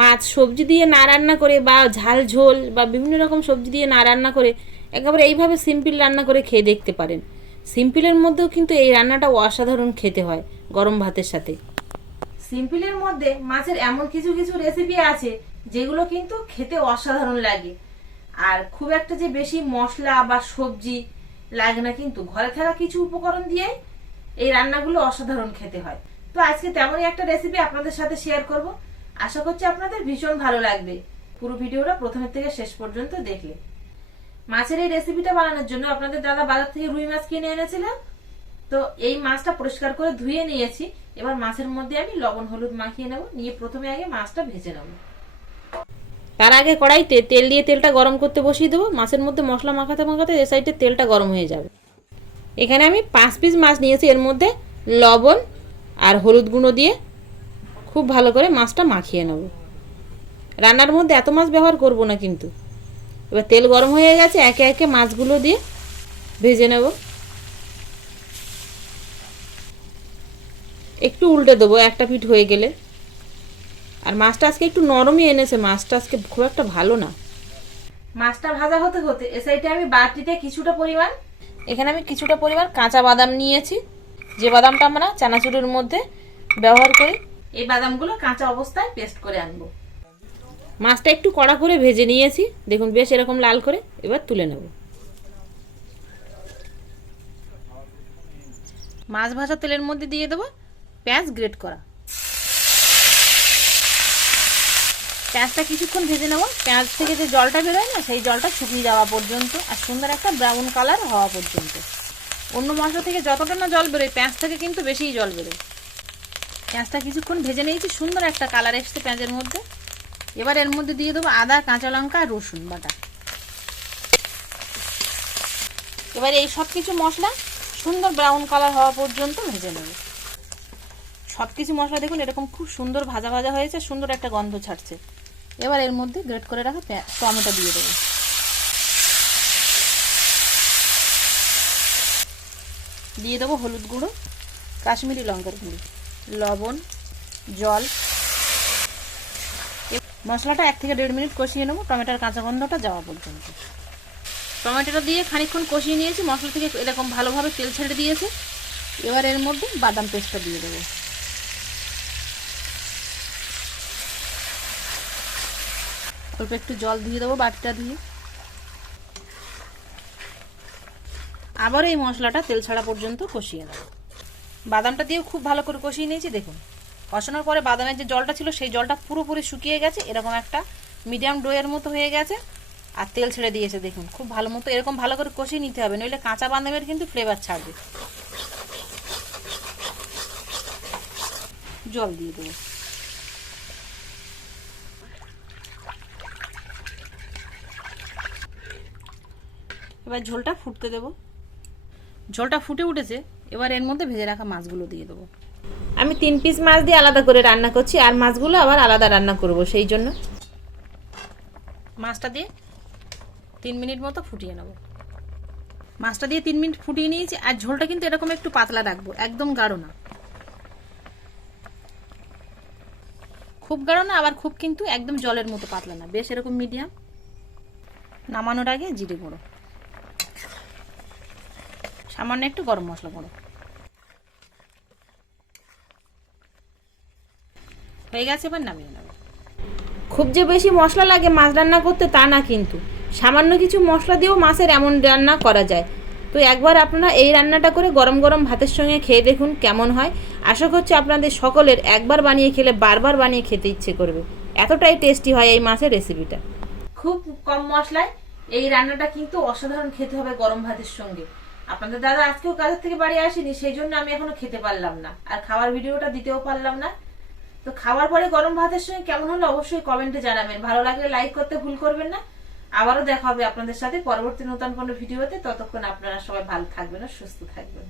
মাছ সবজি দিয়ে না রান্না করে বা ঝাল ঝোল বা বিভিন্ন রকম সবজি দিয়ে না রান্না করে একেবারে এইভাবে সিম্পল রান্না করে খেয়ে দেখতে পারেন। সিম্পলের মধ্যেও কিন্তু এই রান্নাটা অসাধারণ খেতে হয় গরম ভাতের সাথে। সিম্পলের মধ্যে মাছের এমন কিছু কিছু রেসিপি আছে যেগুলো কিন্তু খেতে অসাধারণ লাগে, আর খুব একটা যে বেশি মশলা বা সবজি লাগে না, কিন্তু ঘরে থাকা কিছু উপকরণ দিয়ে এই রান্নাগুলো অসাধারণ খেতে হয়। তো আজকে তেমনই একটা রেসিপি আপনাদের সাথে শেয়ার করব। আশা করছি আপনাদের ভীষণ ভালো লাগবে পুরো ভিডিওটা প্রথমের থেকে শেষ পর্যন্ত দেখলে। মাছের এই রেসিপিটা বানানোর জন্য আপনাদের দাদা বাজার থেকে রুই মাছ কিনে এনেছিলেন। তো এই মাছটা পরিষ্কার করে ধুয়ে নিয়েছি। এবার মাছের মধ্যে আমি লবণ হলুদ মাখিয়ে নেব, নিয়ে প্রথমে আগে মাছটা ভেজে নেব। তার আগে কড়াইতে তেল দিয়ে তেলটা গরম করতে বসিয়ে দেবো। মাছের মধ্যে মশলা মাখাতে মাখাতে এ সাইডে তেলটা গরম হয়ে যাবে। এখানে আমি 5 পিস মাছ নিয়েছি, এর মধ্যে লবণ আর হলুদ গুঁড়ো দিয়ে খুব ভালো করে মাছটা মাখিয়ে নেব। রান্নার মধ্যে এত মাছ ব্যবহার করব না কিন্তু। এবার তেল গরম হয়ে গেছে, একে একে মাছগুলো দিয়ে ভেজে নেব। একটু উল্টে দেবো একটা পিঠ হয়ে গেলে। আর মাছটা আজকে একটু নরমই এনেছে, মাছটা আজকে খুব একটা ভালো না। মাছটা ভাজা হতে হতে এ সাইডে আমি বাটিতে এখানে আমি কিছুটা পরিমাণ কাঁচা বাদাম নিয়েছি, যে বাদামটা আমরা চানাচুরের মধ্যে ব্যবহার করি। এই বাদামগুলো কাঁচা অবস্থায় পেস্ট করে আনবো। মাছটা একটু কড়া করে ভেজে নিয়েছি, দেখুন বেশ এরকম লাল করে। এবার তুলে নেব। মাছ ভাজা তেলের মধ্যে দিয়ে দেবো পেঁয়াজ গ্রেট করা। পেঁয়াজটা কিছুক্ষণ ভেজে নেব। পেঁয়াজ থেকে যে জলটা বেরোয় না, সেই জলটা শুকিয়ে যাওয়া পর্যন্ত আর সুন্দর একটা ব্রাউন কালার হওয়া পর্যন্ত। অন্য মশলা থেকে যতটা না জল বেরোয়, পেঁয়াজ থেকে কিন্তু বেশিই জল বেরোয়। পেঁয়াজটা কিছুক্ষণ ভেজে নিয়েছি, সুন্দর একটা কালার এসছে পেঁয়াজের মধ্যে। এবার এর মধ্যে দিয়ে দেবো আদা কাঁচা লঙ্কা আর রসুন বাটা। এবার এই সব কিছু মশলা সুন্দর ব্রাউন কালার হওয়া পর্যন্ত ভেজে নেব। সব কিছু মশলা দেখুন এরকম খুব সুন্দর ভাজা ভাজা হয়েছে, সুন্দর একটা গন্ধ ছাড়ছে। এবার এর মধ্যে গ্রেট করে রাখা টমেটো দিয়ে দেবো। দিয়ে দেবো হলুদ গুঁড়ো, কাশ্মীরি লঙ্কার গুঁড়ো, লবণ, জল। মশলাটা 1 থেকে 1.5 মিনিট কষিয়ে নেবো, টমেটোর কাঁচা গন্ধটা যাওয়া পর্যন্ত। টমেটোটা দিয়ে খানিকক্ষণ কষিয়ে নিয়েছি, মশলা থেকে এরকম ভালোভাবে তেল ছেড়ে দিয়েছে। এবার এর মধ্যে বাদাম পেস্টটা দিয়ে দেবো। অল্প একটু জল দিয়ে দেবো বাটিটা দিয়ে। আবার এই মশলাটা তেল ছাড়া পর্যন্ত কষিয়ে নেব। বাদামটা দিয়েও খুব ভালো করে কষিয়ে নিয়েছি। দেখুন কষানোর পরে বাদামের যে জলটা ছিল সেই জলটা পুরোপুরি শুকিয়ে গেছে, এরকম একটা মিডিয়াম ডোয়ের মতো হয়ে গেছে আর তেল ছেড়ে দিয়েছে। দেখুন খুব ভালো মতো এরকম ভালো করে কষিয়ে নিতে হবে, নইলে কাঁচা বাদামের কিন্তু ফ্লেভার ছাড়বে। জল দিয়ে দেবো। এবার ঝোলটা ফুটতে দেবো। ঝোলটা ফুটে উঠেছে, এবার এর মধ্যে ভেজে রাখা মাছগুলো দিয়ে দেবো। আমি 3 পিস মাছ দিয়ে আলাদা করে রান্না করছি, আর মাছগুলো আবার আলাদা রান্না করব। সেই জন্য মাছটা দিয়ে 3 মিনিট মতো ফুটিয়ে নেব। মাছটা দিয়ে 3 মিনিট ফুটিয়ে নিয়েছি। আর ঝোলটা কিন্তু এরকম একটু পাতলা রাখবো, একদম গাঢ় না। খুব গাঢ় না, আবার খুব কিন্তু একদম জলের মতো পাতলা না, বেশ এরকম মিডিয়াম। নামানোর আগে জিরে গুঁড়ো, সামান্য একটু গরম মশলা গুঁড়ো। হয়ে গেছে, এবার নামিয়ে নেব। খুব যে বেশি মশলা লাগে মাছ রান্না করতে তা না, কিন্তু সামান্য কিছু মশলা দিয়েও মাছের এমন রান্না করা যায়। তো একবার আপনারা এই রান্নাটা করে গরম গরম ভাতের সঙ্গে খেয়ে দেখুন কেমন হয়। আশা করছি আপনাদের সকলের একবার বানিয়ে খেলে বারবার বানিয়ে খেতে ইচ্ছে করবে, এতটাই টেস্টি হয় এই মাছের রেসিপিটা। খুব কম মশলায় এই রান্নাটা কিন্তু অসাধারণ খেতে হবে গরম ভাতের সঙ্গে। আপনাদের দাদা আজকেও কাজের থেকে বাড়ি আসেনি, সেই জন্য আমি এখনো খেতে পারলাম না, আর খাওয়ার ভিডিওটা দিতেও পারলাম না। তো খাওয়ার পরে গরম ভাতের সঙ্গে কেমন হলো অবশ্যই কমেন্টে জানাবেন। ভালো লাগলে লাইক করতে ভুল করবেন না। আবারও দেখা হবে আপনাদের সাথে পরবর্তী নতুন কোনো ভিডিওতে। ততক্ষণ আপনারা সবাই ভালো থাকবেন ও সুস্থ থাকবেন।